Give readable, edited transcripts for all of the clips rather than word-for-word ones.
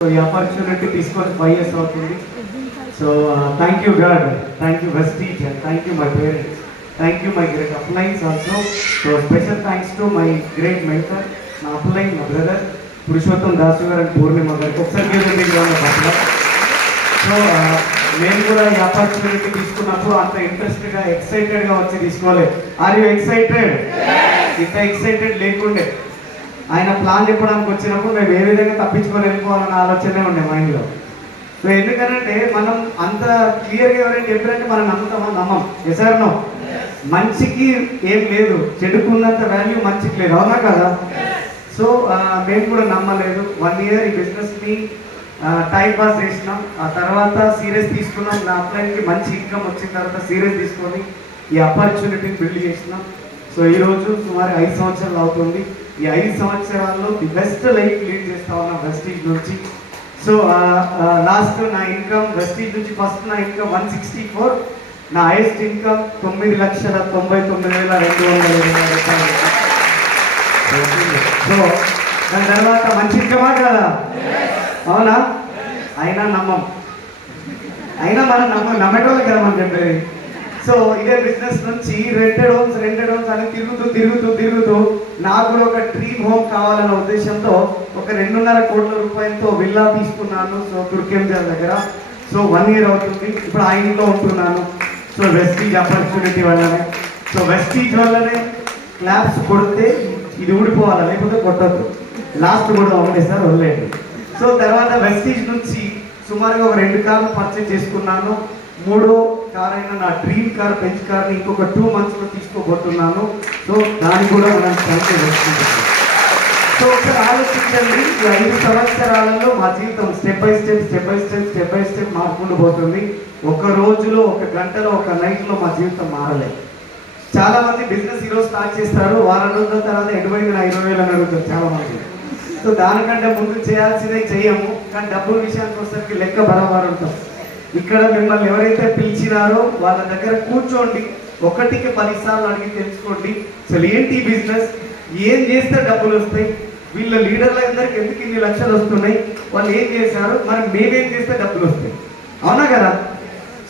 ఈ ఆపర్చునిటీ తీసుకొని 5 years అవుతుంది. So thank you God, thank you Vestige, and thank you my parents, thank you my great అప్లైన్స్ also. So special thanks to my great mentor, నా upline, మా brother Purushottam Dasu గారు and పూర్ణిమ గారికి ఒకసారి. So నేను కూడా ఈ ఆపర్చునిటీ తీసుకున్నప్పుడు అంత ఇంట్రెస్ట్గా ఎక్సైటెడ్గా వచ్చి తీసుకోలేదు. Are you excited? ఇంత ఎక్సైటెడ్ లేకుండే. ఆయన ప్లాన్ చెప్పడానికి వచ్చినప్పుడు మేము ఏ విధంగా తప్పించుకొని వెళ్ళిపోవాలన్న ఆలోచనే ఉండే మైండ్లో. సో ఎందుకంటే మనం అంత క్లియర్గా ఎవరైనా చెప్పారంటే మనం నమ్ముతామా? నమ్మం. ఎసార్నో మంచికి ఏం లేదు, చెడుకున్నంత వాల్యూ మంచికి లేదు, అవునా కదా? సో మేము కూడా నమ్మలేదు. 1 year ఈ బిజినెస్ని టైం పాస్ చేసినాం. ఆ తర్వాత సీరియస్ తీసుకున్నాం. నా అప్లైన్కి మంచి ఇన్కమ్ వచ్చిన తర్వాత సీరియస్ తీసుకొని ఈ ఆపర్చునిటీని బిల్డ్ చేసినాం. సో ఈరోజు సుమారు 5 సంవత్సరాలు అవుతుంది. ఈ 5 సంవత్సరాల్లో ది బెస్ట్ లైఫ్ లీడ్ చేస్తా ఉన్నాం వెస్టీజ్ నుంచి. సో లాస్ట్ నా ఇన్కమ్ వెస్టీజ్ నుంచి ఫస్ట్ నా ఇన్కమ్ 164, నా హైయెస్ట్ ఇన్కమ్ 9,99,220 సో దాని తర్వాత మంచి ఇన్కమా కదా? అవునా? అయినా నమ్మం, అయినా మనం నమ్మేటోళ్ళే కదా మనం చెప్పేది. సో ఇదే బిజినెస్ నుంచి రెంటెడ్ హోమ్స్ అని తిరుగుతూ నాకు కూడా ఒక డ్రీమ్ హోమ్ కావాలన్న ఉద్దేశంతో ఒక 2.5 కోట్ల రూపాయలతో విల్లా తీసుకున్నాను. సో తుర్కెంజల్ దగ్గర. సో 1 year అవుతుంది. ఇప్పుడు ఆ ఇంట్లో ఉంటున్నాను. సో వెస్టీజ్ ఆపర్చునిటీ వల్లనే. సో వెస్టీజ్ వల్లనే క్లాప్స్ కొడితే ఇది ఊడిపోవాలి, లేకపోతే కొట్టద్దు. లాస్ట్ కూడా ఒకటే సార్ వదిలేండి. సో తర్వాత వెస్టీజ్ నుంచి సుమారుగా ఒక 2 కార్లు పర్చేజ్ చేసుకున్నాను. 3వ కార్ అయిన నా డ్రీమ్ కార్ బెంచ్ కార్ని ఇంకొక 2 monthsలో తీసుకోబోతున్నాను. సో దాన్ని కూడా మనం సైకిల్ వేసుకుంటున్నాం. సో ఒకసారి ఆలోచించండి, ఈ 5 సంవత్సరాలలో మా జీవితం స్టెప్ బై స్టెప్ మారుకుంటూ పోతుంది. ఒక రోజులో, ఒక గంటలో, ఒక నైట్లో మా జీవితం మారలేదు. చాలా మంది బిజినెస్ ఈరోజు స్టార్ట్ చేస్తారు, వారం రోజుల తర్వాత ఎటువైపు 20,000 అని అడుగుతారు చాలా మంది. సో దానికంటే ముందు చేయాల్సిందే చెయ్యము, కానీ డబ్బుల విషయానికి వచ్చేసరికి లెక్క బరాబర్ ఉంటాం. ఇక్కడ మిమ్మల్ని ఎవరైతే పిలిచినారో వాళ్ళ దగ్గర కూర్చోండి, 1కి 10 సార్లు అడిగి తెలుసుకోండి. అసలు ఏంటి బిజినెస్, ఏం చేస్తే డబ్బులు వస్తాయి, వీళ్ళ లీడర్లందరికీ ఎందుకు ఇన్ని లక్షలు వస్తున్నాయి, వాళ్ళు ఏం చేశారు, మరి మేమేం చేస్తే డబ్బులు వస్తాయి, అవునా కదా?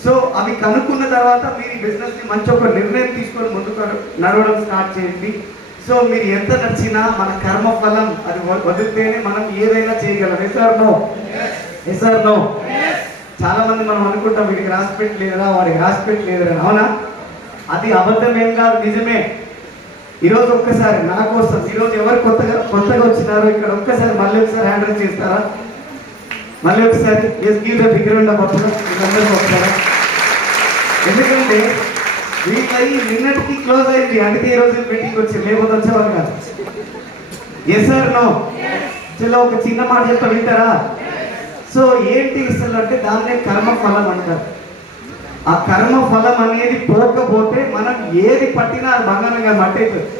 సో అవి కనుక్కున్న తర్వాత మీరు ఈ బిజినెస్ని మంచి ఒక నిర్ణయం తీసుకొని ముందుకు నడవడం స్టార్ట్ చేయండి. సో మీరు ఎంత నచ్చినా మన కర్మ ఫలం అది వదిలితేనే మనం ఏదైనా చేయగలం. Yes or no? చాలా మంది మనం అనుకుంటాం వీడికి రాసి పెట్టలేదురా, వాడికి రాసి పెట్టలేదురా, అవునా? అది అబద్ధం ఏం కాదు, నిజమే. ఈరోజు ఒక్కసారి నా కోసం, ఈరోజు ఎవరు కొత్తగా వచ్చినారో ఇక్కడ ఒక్కసారి మళ్ళీ ఒకసారి హ్యాండిల్ చేస్తారా? మళ్ళీ ఒకసారి ఒకసారి. ఎందుకంటే వీళ్ళకి నిన్నటికి క్లోజ్ అయింది, అందుకే ఈరోజు మీటింగ్ వచ్చి, లేకపోతే వచ్చేవారు కాదు. Yes or no? చలో ఒక చిన్న మాట చెప్తా, వింటారా? సో ఏంటి ఇస్తారు అంటే దాన్నే కర్మఫలం అంటారు. ఆ కర్మఫలం అనేది పోకపోతే మనం ఏది పట్టినా అది బంగారంగా మట్టయిపోతుంది.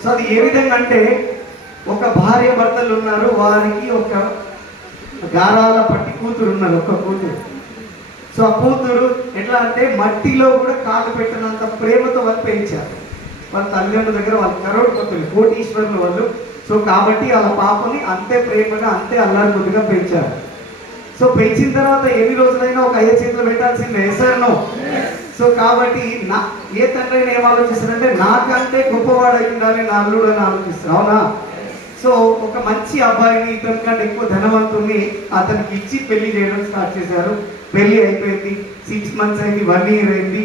సో అది ఏ విధంగా అంటే, ఒక భార్య భర్తలు ఉన్నారు, వారికి ఒక గారాల పట్టి కూతురు ఉన్నారు, ఒక కూతురు. సో ఆ కూతురు ఎట్లా అంటే మట్టిలో కూడా కాలు పెట్టినంత ప్రేమతో వాళ్ళు పెంచారు. వాళ్ళ తల్లిదండ్రుల దగ్గర వాళ్ళు కరోడ్పతులు, కోటీశ్వరులు వాళ్ళు. సో కాబట్టి వాళ్ళ పాపని అంతే ప్రేమగా, అంతే అల్లారి ముద్దుగా పెంచారు. సో పెంచిన తర్వాత ఎన్ని రోజులైనా ఒక అయ్య చేతిలో పెట్టాల్సిందే. ఎస్ఆర్నో? సో కాబట్టి ఏ తండ్రి అయినా ఏం ఆలోచిస్తారంటే నాకంటే గొప్పవాడు అయి ఉండాలి నా అల్లుడు అని ఆలోచిస్తారు, అవునా? సో ఒక మంచి అబ్బాయిని, ఇతని కంటే ఎక్కువ ధనవంతుని అతనికి ఇచ్చి పెళ్లి చేయడం స్టార్ట్ చేశారు. పెళ్లి అయిపోయింది, 6 months అయింది, 1 year అయింది.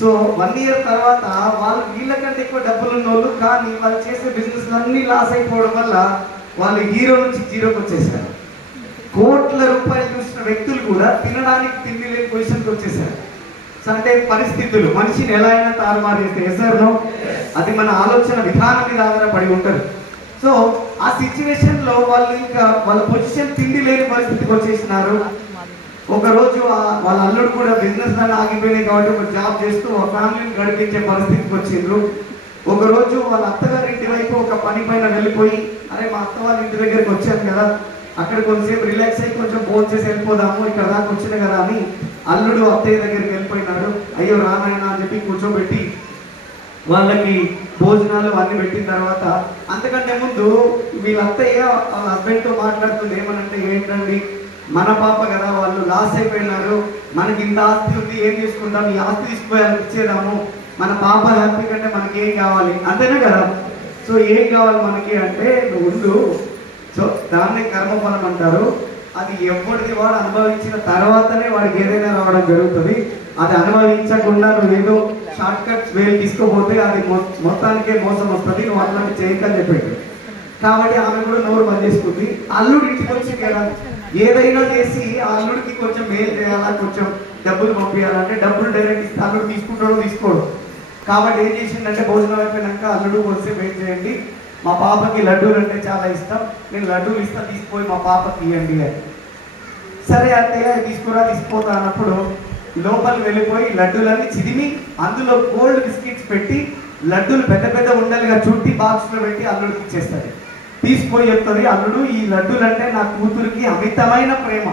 సో 1 year తర్వాత వాళ్ళు వీళ్ళకంటే ఎక్కువ డబ్బులు ఉన్న వాళ్ళు, కానీ వాళ్ళు చేసే బిజినెస్ అన్నీ లాస్ అయిపోవడం వల్ల వాళ్ళు హీరో నుంచి జీరోకి వచ్చేసారు. కోట్ల రూపాయలు చూసిన వ్యక్తులు కూడా తినడానికి తిండి లేని పొజిషన్కి వచ్చేసారు. సో అంటే పరిస్థితులు మనిషిని ఎలా అయినా తారుమారు చేస్తే. ఎస్ఆర్నో? అది మన ఆలోచన విధానం మీద ఆధారపడి ఉంటుంది. సో ఆ సిచ్యువేషన్లో వాళ్ళు ఇంకా వాళ్ళ పొజిషన్ తిండి లేని పరిస్థితికి వచ్చేసినారు. ఒకరోజు వాళ్ళ అల్లుడు కూడా బిజినెస్ దాన్ని ఆగిపోయినాయి కాబట్టి ఒక జాబ్ చేస్తూ ఒక ఫ్యామిలీని గడిపించే పరిస్థితికి వచ్చిండ్రు. ఒకరోజు వాళ్ళ అత్తగారి ఇంటి వైపు ఒక పని పైన వెళ్ళిపోయి, అరే మా అత్త వాళ్ళ ఇంటి దగ్గరికి వచ్చాను కదా, అక్కడ కొంచెంసేపు రిలాక్స్ అయ్యి కొంచెం భోజనం చేసి వెళ్ళిపోదాము, ఇక్కడ దాకా వచ్చిన కదా అని అల్లుడు అత్తయ్య దగ్గరికి వెళ్ళిపోయినాడు. అయ్యో రానాయన అని చెప్పి కూర్చోబెట్టి వాళ్ళకి భోజనాలు అన్ని పెట్టిన తర్వాత అంతకంటే ముందు వీళ్ళ అత్తయ్య వాళ్ళ హస్బెండ్తో మాట్లాడుతుంది ఏమనంటే, ఏంటండి మన పాప కదా, వాళ్ళు లాస్ అయిపోయినారు, మనకి ఇంత ఆస్తి ఉంది, ఏం చేసుకుంటాం, ఈ ఆస్తి తీసుకుపోయాలి ఇచ్చేదాము, మన పాప హ్యాపీ కంటే మనకి ఏం కావాలి, అంతేనే కదా. సో ఏం కావాలి మనకి అంటే నువ్వు ఉండు. సో దాన్ని కర్మఫలం అంటారు. అది ఎవరిది వాడు అనుభవించిన తర్వాతనే వాడికి ఏదైనా రావడం జరుగుతుంది. అది అనుభవించకుండా నువ్వు ఏదో షార్ట్ కట్స్ వేలు తీసుకోపోతే అది మొత్తానికే మోసం వస్తుంది, నువ్వు అట్లాంటి చేయకని చెప్పాడు. కాబట్టి ఆమె కూడా నోరు బంద్ చేసుకుంది. అల్లుడు ఇంటికి వచ్చి కదా ఏదైనా చేసి ఆ అల్లుడికి కొంచెం మేలు చేయాలా, కొంచెం డబ్బులు పంపించాలంటే డబ్బులు డైరెక్ట్ ఇస్తే అల్లుడు తీసుకుంటాడో తీసుకోడు. కాబట్టి ఏం చేసిందంటే భోజనం అయిపోయినాక అల్లుడు వస్తే వెయిట్ చేయండి, మా పాపకి లడ్డూలు అంటే చాలా ఇష్టం, నేను లడ్డూలు ఇస్తా, తీసుకుపోయి మా పాపకి ఇవ్వండి అని. సరే అంటే తీసుకుపోతా అన్నప్పుడు లోపల వెళ్ళిపోయి లడ్డూలన్నీ చిదిమి అందులో గోల్డ్ బిస్కెట్స్ పెట్టి లడ్డూలు పెద్ద పెద్ద ఉండలుగా చుట్టి బాక్స్లో పెట్టి అల్లుడికి ఇచ్చేస్తుంది. తీసుకుపోయి చెప్తుంది, అల్లుడు ఈ లడ్డూలు అంటే నా కూతురికి అమితమైన ప్రేమ,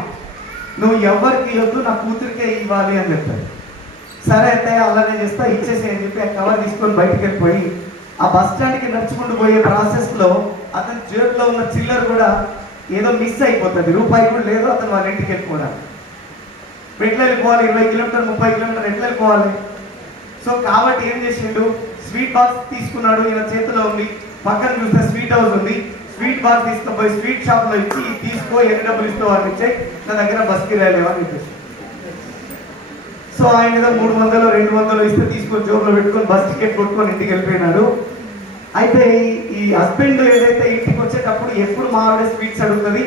నువ్వు ఎవరికి ఇవ్వద్దు, నా కూతురికే ఇవ్వాలి అని చెప్తాడు. సరే అయితే అలానే చేస్తా, ఇచ్చేసి అని చెప్పి ఆ కవర్ తీసుకొని బయటకు వెళ్ళిపోయి ఆ బస్ స్టాండ్కి నడుచుకుంటూ పోయే ప్రాసెస్లో అతని జేబులో ఉన్న చిల్లర కూడా ఏదో మిస్ అయిపోతుంది, రూపాయి కూడా లేదు అతను వాళ్ళ ఇంటికి వెళ్ళిపోవడానికి. ఎట్లా వెళ్ళిపోవాలి, 20 కిలోమీటర్ 30 కిలోమీటర్ ఎట్లా వెళ్ళిపోవాలి. సో కాబట్టి ఏం చేసిండు, స్వీట్ బాక్స్ తీసుకున్నాడు, ఈయన చేతిలో ఉంది, పక్కన చూస్తే స్వీట్ హౌస్ ఉంది, స్వీట్ బాక్స్ తీసుకుపోయి స్వీట్ షాప్లో ఇచ్చి తీసుకో, ఎన్ని డబ్బులు ఇస్తావు అని ఇచ్చే, నా దగ్గర బస్కి రాలేవా అని చెప్పేసి. సో ఆయన ఏదో 300 200 ఇస్తే తీసుకొని జోబులో పెట్టుకొని బస్ టికెట్ కొట్టుకొని ఇంటికి వెళ్ళిపోయినాడు. అయితే ఈ హస్బెండ్ ఏదైతే ఇంటికి వచ్చేటప్పుడు ఎప్పుడు మా ఆవిడ స్వీట్స్ అడుగుతుంది,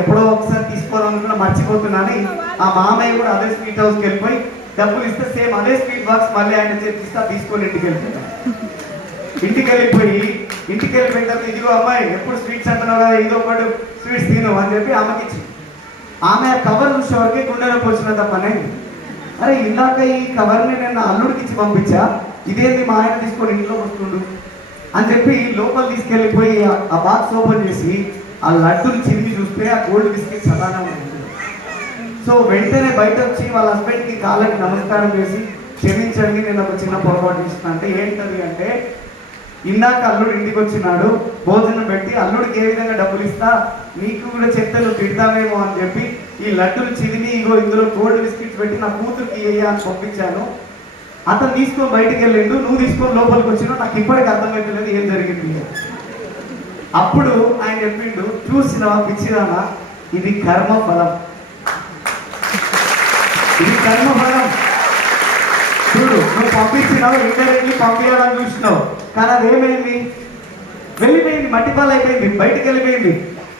ఎప్పుడో ఒకసారి తీసుకోవాలనుకున్నా మర్చిపోతున్నాను, ఆ మామయ్య కూడా అదే స్వీట్ హౌస్కి వెళ్ళిపోయి డబ్బులు ఇస్తే సేమ్ అదే స్వీట్ బాక్స్ మళ్ళీ ఆయన చేతిస్తా తీసుకొని ఇంటికి వెళ్ళిపోతాను. ఇంటికి వెళ్ళిపోయిన తర్వాత ఇదిగో అమ్మాయి ఎప్పుడు స్వీట్స్ అంటున్నావు కదా, ఏదో ఒకటి స్వీట్స్ తిను అని చెప్పి ఆమెకి ఇచ్చి, ఆమె ఆ కవర్ చూసే వరకే గుండెలోకి వచ్చిన తప్పనే, అరే ఇందాక ఈ కవర్ని నేను అల్లుడికి ఇచ్చి పంపించా, ఇదేంది మా ఆయన తీసుకొని ఇంట్లో వస్తుండు అని చెప్పి లోపల తీసుకెళ్ళిపోయి ఆ బాక్స్ ఓపెన్ చేసి ఆ లడ్డుని చిరిగి చూస్తే ఆ గోల్డ్ బిస్కెట్ సదానం ఉంది. సో వెంటనే బయట వచ్చి వాళ్ళ హస్బెండ్కి కాళ్ళకి నమస్కారం చేసి, క్షమించండి నేను ఒక చిన్న పొరపాటు చేసిన. అంటే ఏంటది అంటే, ఇందాక అల్లుడు ఇంటికి వచ్చినాడు, భోజనం పెట్టి అల్లుడికి ఏ విధంగా డబ్బులు ఇస్తా, నీకు కూడా చెప్తే నువ్వు తిడతావేమో అని చెప్పి ఈ లడ్డులు చిరిగి ఇగో ఇందులో గోల్డ్ బిస్కెట్స్ పెట్టి నా కూతురికి అని పంపించాను. అతను తీసుకొని బయటికి వెళ్ళిండు, నువ్వు తీసుకొని లోపలికి వచ్చినావు, నాకు ఇప్పటికీ అర్థమవుతలేదు ఏం జరిగింది. అప్పుడు ఆయన చెప్పిండు, చూసినావా పిచ్చిదానా, ఇది కర్మఫలం, ఇది కర్మఫలం. చూడు, నువ్వు పంపించినావు, ఇండైరెక్ట్లీ పంపించాలని చూసినావు, కానీ అదేమైంది, వెళ్ళిపోయింది, మట్టిపాలు అయిపోయింది, బయటికి వెళ్ళిపోయింది.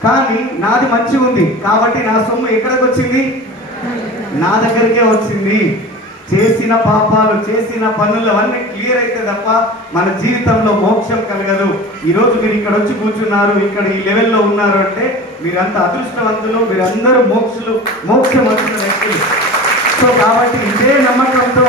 కానీ నాది మంచిగా ఉంది కాబట్టి నా సొమ్ము ఎక్కడికి వచ్చింది, నా దగ్గరికే వచ్చింది. చేసిన పాపాలు, చేసిన పనులు అవన్నీ క్లియర్ అయితే తప్ప మన జీవితంలో మోక్షం కలగదు. ఈరోజు మీరు ఇక్కడ వచ్చి కూర్చున్నారు, ఇక్కడ ఈ లెవెల్లో ఉన్నారు అంటే మీరంతా అదృష్టవంతులు, మీరందరూ మోక్షం వచ్చిన వ్యక్తులు. సో కాబట్టి ఇదే నమ్మకంతో